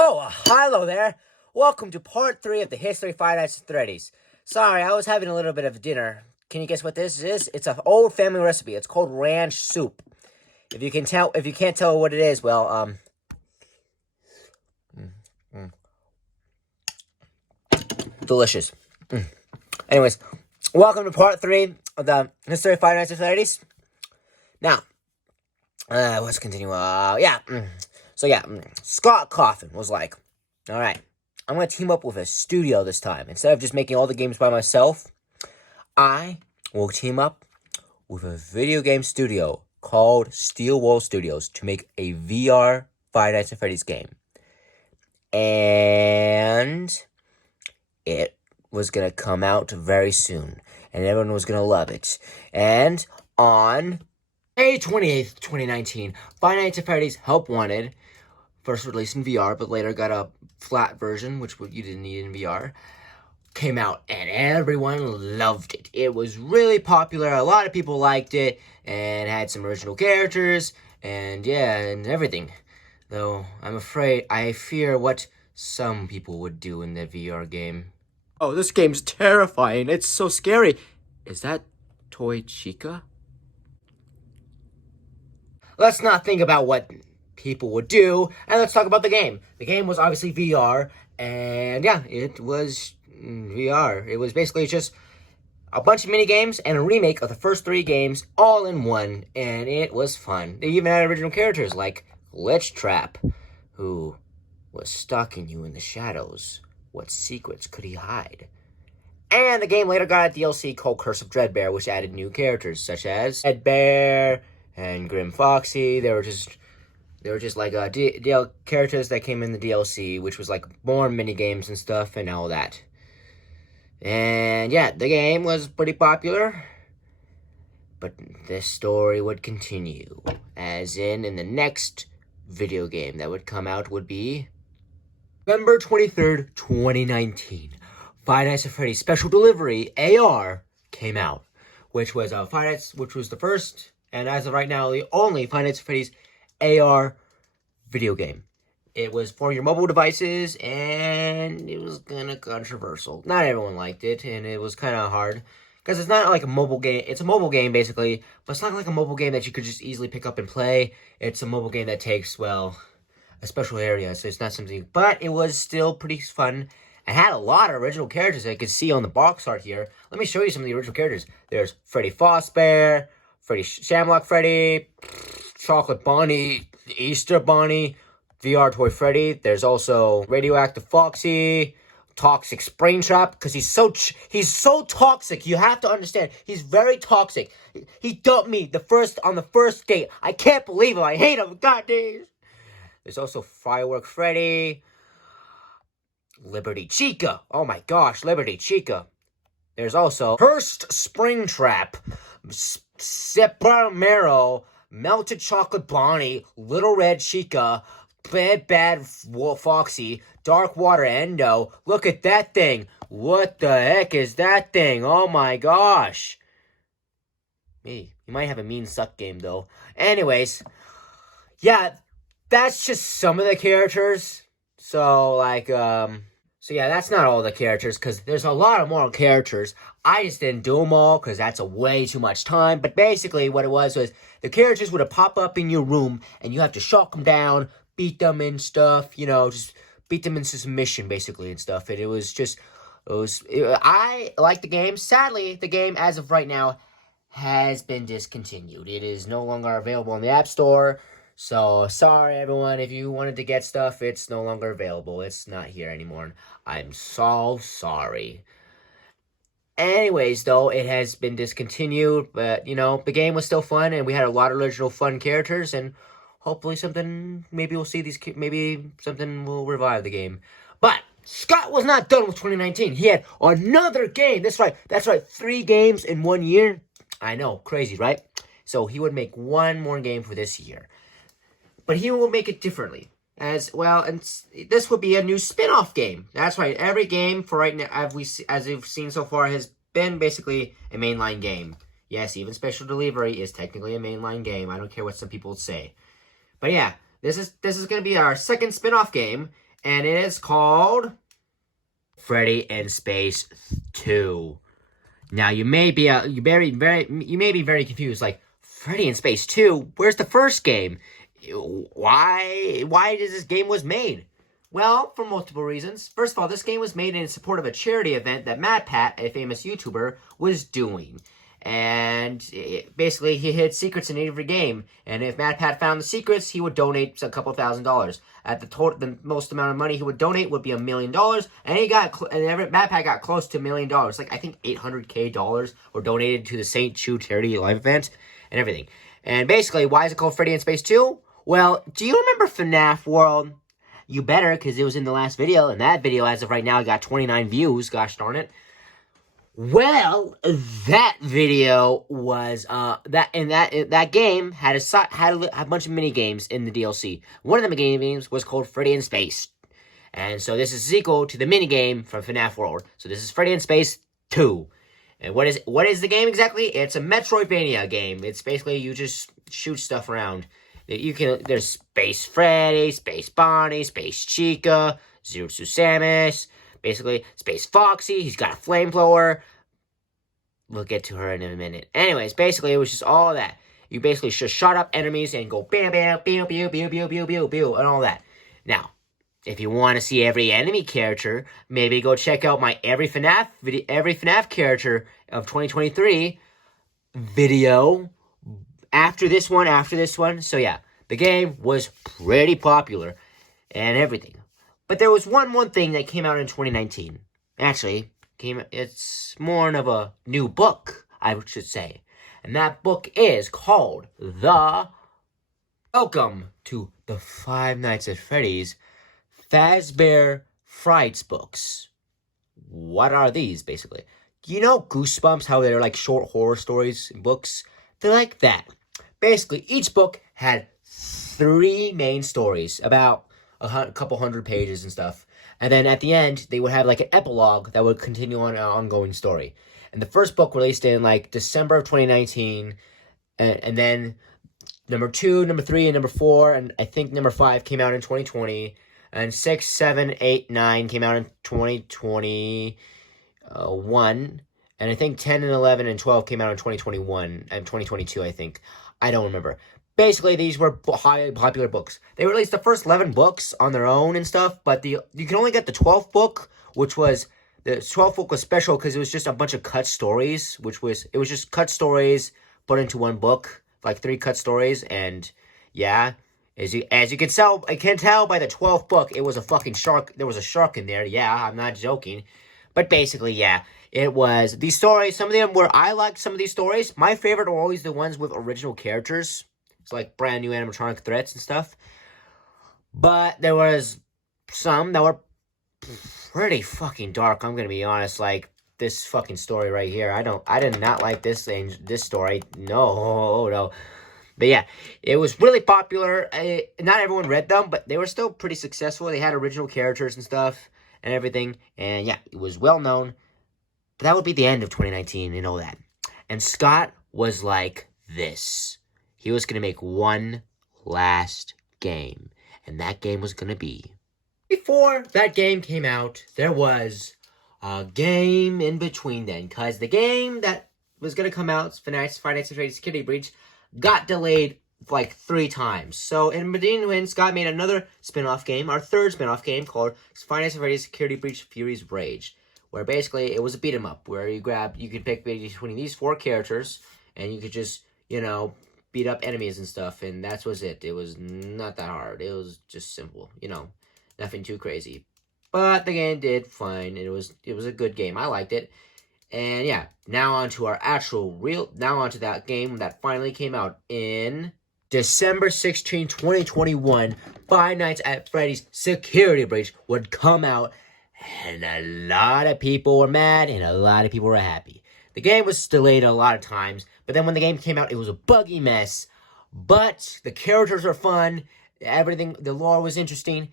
Hello there. Welcome to part 3 of the History of Five Nights at Freddy's. Sorry, I was having a little bit of dinner. Can you guess what this is? It's an old family recipe. It's called ranch soup. If you can't tell what it is, well, delicious. Anyways, welcome to part 3 of the History of Five Nights at Freddy's. Now, let's continue. Scott Coffin was like, all right, I'm going to team up with a studio this time. Instead of just making all the games by myself, I will team up with a video game studio called Steel Wool Studios to make a VR Five Nights at Freddy's game. And it was going to come out very soon, and everyone was going to love it. And on May 28th, 2019, Five Nights at Freddy's Help Wanted, first released in VR, but later got a flat version, which you didn't need in VR, came out, and everyone loved it. It was really popular. A lot of people liked it, and had some original characters, and everything. Though, I fear what some people would do in the VR game. Oh, this game's terrifying. It's so scary. Is that Toy Chica? Let's not think about what people would do, and let's talk about the game. The game was obviously VR, and it was VR. It was basically just a bunch of mini games and a remake of the first 3 games all in one, and it was fun. They even had original characters like Glitch Trap, who was stalking you in the shadows. What secrets could he hide? And the game later got a DLC called Curse of Dreadbear, which added new characters such as Ed Bear and Grim Foxy. They were just like DL characters that came in the DLC, which was like more mini games and stuff and all that. And the game was pretty popular. But this story would continue, as in the next video game that would come out would be November 23rd, 2019. Five Nights at Freddy's Special Delivery AR came out, which was the first, and as of right now, the only Five Nights at Freddy's AR video game. It was for your mobile devices, and it was kind of controversial. Not everyone liked it, and it was kind of hard, because it's not like a mobile game. It's a mobile game, basically, but it's not like a mobile game that you could just easily pick up and play. It's a mobile game that takes, a special area, so it's not something, but it was still pretty fun. It had a lot of original characters that you could see on the box art here. Let me show you some of the original characters. There's Freddy Fazbear, Freddy Shamrock Freddy, Chocolate Bonnie, Easter Bonnie, VR Toy Freddy. There's also Radioactive Foxy, Toxic Springtrap, because he's so toxic. You have to understand, he's very toxic. He dumped me on the first date. I can't believe him. I hate him. God damn. There's also Firework Freddy, Liberty Chica. Oh my gosh, Liberty Chica. There's also Hearst Springtrap, Separamero, Melted Chocolate Bonnie, Little Red Chica, Bad Foxy, Dark Water Endo. Look at that thing. What the heck is that thing? Oh my gosh. He might have a mean suck game though. Anyways, that's just some of the characters. So that's not all the characters, because there's a lot of more characters. I just didn't do them all, because that's way too much time. But basically, what it was the characters would pop up in your room, and you have to shock them down, beat them and stuff, just beat them into submission, basically, and stuff. And I like the game. Sadly, the game, as of right now, has been discontinued. It is no longer available in the App Store. So, sorry everyone, if you wanted to get stuff, it's no longer available. It's not here anymore. I'm so sorry. Anyways, though, it has been discontinued, but, the game was still fun, and we had a lot of original fun characters, and hopefully maybe something will revive the game. But Scott was not done with 2019. He had another game. That's right, 3 games in 1 year. I know, crazy, right? So he would make one more game for this year. But he will make it differently as well, and this will be a new spin-off game. That's right. Every game for right now, as we've seen so far, has been basically a mainline game. Yes, even Special Delivery is technically a mainline game. I don't care what some people say. But this is going to be our second spin-off game, and it is called Freddy in Space 2. Now you may be very confused, like Freddy in Space 2. Where's the first game? Why does this game was made? Well, for multiple reasons. First of all, this game was made in support of a charity event that MatPat, a famous YouTuber, was doing. And basically, he hid secrets in every game. And if MatPat found the secrets, he would donate a couple $1,000s. At the most amount of money he would donate would be $1 million. And MatPat got close to $1 million. Like, I think $800K were donated to the St. Chu charity live event and everything. And basically, why is it called Freddy in Space 2? Well, do you remember FNAF World? You better, because it was in the last video. And that video, as of right now, got 29 views. Gosh darn it. Well, that video was that game had a bunch of mini games in the DLC. One of the mini games was called Freddy in Space, and so this is a sequel to the mini game from FNAF World. So this is Freddy in Space 2. And what is the game exactly? It's a Metroidvania game. It's basically you just shoot stuff around. There's Space Freddy, Space Bonnie, Space Chica, Zursu Samus. Basically, Space Foxy, he's got a flamethrower. We'll get to her in a minute. Anyways, basically, it was just all that. You basically just shot up enemies and go bam, bam, bam, bam, bam, bam, bam, bam, bam, and all that. Now, if you want to see every enemy character, maybe go check out my every FNAF character of 2023 video after this one. So yeah, the game was pretty popular and everything. But there was one thing that came out in 2019. Actually, it's more of a new book, I should say. And that book is called Welcome to the Five Nights at Freddy's Fazbear Frights books. What are these, basically? You know Goosebumps, how they're like short horror stories and books? They're like that. Basically, each book had 3 main stories, about a couple hundred pages and stuff. And then at the end, they would have like an epilogue that would continue on an ongoing story. And the first book released in like December of 2019. And then number 2, number 3, and number 4, and I think number 5 came out in 2020. And 6, 7, 8, 9 came out in 2021. And I think 10 and 11 and 12 came out in 2021 and 2022, I think. I don't remember. Basically, these were highly popular books. They released the first 11 books on their own and stuff, but you can only get the 12th book, which was, the 12th book was special because it was just a bunch of cut stories, it was just cut stories put into one book, like 3 cut stories, and yeah, as you can tell, I can tell by the 12th book, it was a fucking shark, there was a shark in there, yeah, I'm not joking, but basically, yeah, it was, these stories, some of them were, I liked some of these stories. My favorite are always the ones with original characters. It's like brand new animatronic threats and stuff. But there was some that were pretty fucking dark, I'm gonna be honest. Like this fucking story right here. I did not like this story. No. But yeah, it was really popular. Not everyone read them, but they were still pretty successful. They had original characters and stuff and everything. And yeah, it was well known. But that would be the end of 2019 and all that. And Scott was like this. He was going to make one last game. And that game was going to be... Before that game came out, there was a game in between then. Because the game that was going to come out, Five Nights at Freddy's Security Breach, got delayed like 3 times. So in between, Scott made another spin-off game, our third spin-off game, called Five Nights at Freddy's Security Breach Fury's Rage. Where basically it was a beat-em-up, where you could pick between these 4 characters, and you could just, beat up enemies and stuff, and that was it. It was not that hard. It was just simple, nothing too crazy. But the game did fine. It was a good game. I liked it. And yeah, now on to that game that finally came out in December 16, 2021. Five Nights at Freddy's Security Breach would come out, and a lot of people were mad, and a lot of people were happy. The game was delayed a lot of times, but then when the game came out, it was a buggy mess. But the characters were fun. Everything, the lore was interesting.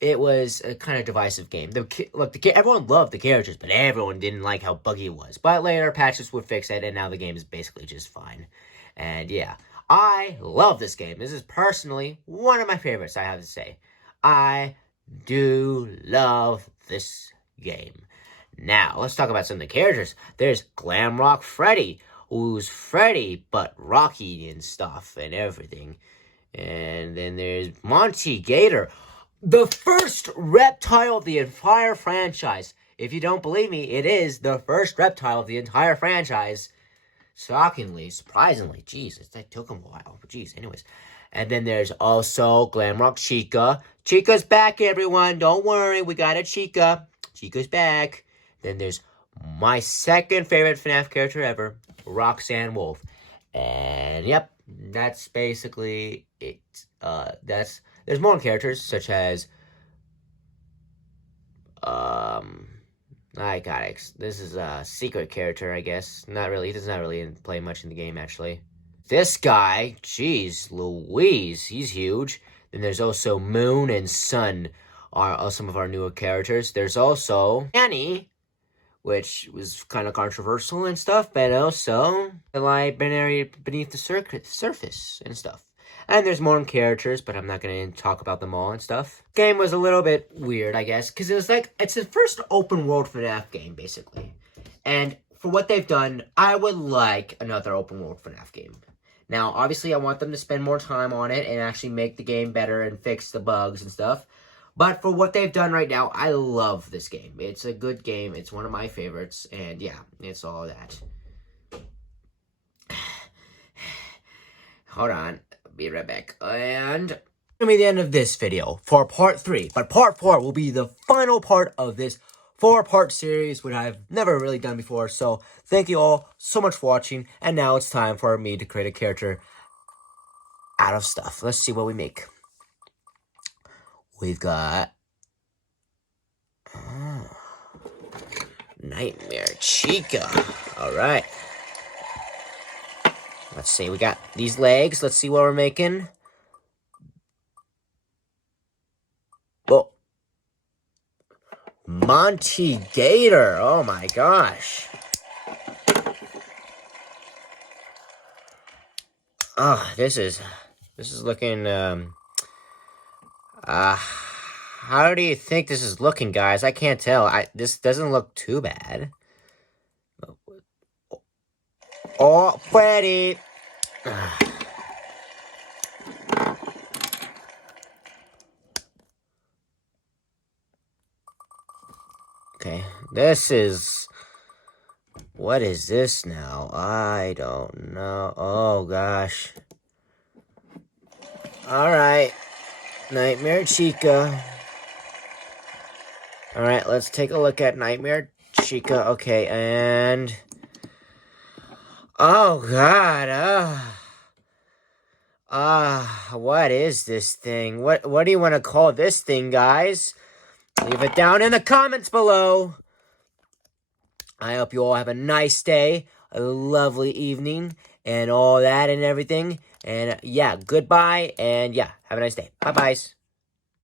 It was a kind of divisive game. Everyone loved the characters, but everyone didn't like how buggy it was. But later, patches would fix it, and now the game is basically just fine. And yeah, I love this game. This is personally one of my favorites, I have to say. I do love this game. Now, let's talk about some of the characters. There's Glamrock Freddy, who's Freddy, but Rocky and stuff and everything. And then there's Monty Gator, the first reptile of the entire franchise. If you don't believe me, it is the first reptile of the entire franchise. Shockingly, surprisingly. Jeez, that took him a while. Jeez, anyways. And then there's also Glamrock Chica. Chica's back, everyone. Don't worry, we got a Chica. Chica's back. Then there's my second favorite FNAF character ever, Roxanne Wolf. And yep, that's basically it. There's more characters such as I got it. This is a secret character, I guess. Not really. He does not really play much in the game, actually. This guy, jeez, Louise, he's huge. Then there's also Moon and Sun are some of our newer characters. There's also Annie, which was kind of controversial and stuff, but also the light beneath the surface and stuff. And there's more characters, but I'm not going to talk about them all and stuff. Game was a little bit weird, I guess, because it was like, it's the first open world FNAF game, basically. And for what they've done, I would like another open world FNAF game. Now, obviously, I want them to spend more time on it and actually make the game better and fix the bugs and stuff. But for what they've done right now, I love this game. It's a good game. It's one of my favorites. And yeah, it's all that. Hold on. Be right back. And it's gonna be the end of this video for part 3. But part 4 will be the final part of this 4-part series, which I've never really done before. So thank you all so much for watching. And now it's time for me to create a character out of stuff. Let's see what we make. We've got Nightmare Chica. All right. Let's see. We got these legs. Let's see what we're making. Oh. Monty Gator. Oh my gosh. Oh, this is looking how do you think this is looking, guys? I can't tell. This doesn't look too bad. Oh, Freddy. Okay, this is... What is this now? I don't know. Oh, gosh. Alright. Nightmare Chica. Alright, let's take a look at Nightmare Chica. Okay, and... Oh, God. What is this thing? What do you want to call this thing, guys? Leave it down in the comments below. I hope you all have a nice day, a lovely evening, and all that and everything. And yeah, goodbye, and yeah, have a nice day. Bye-byes.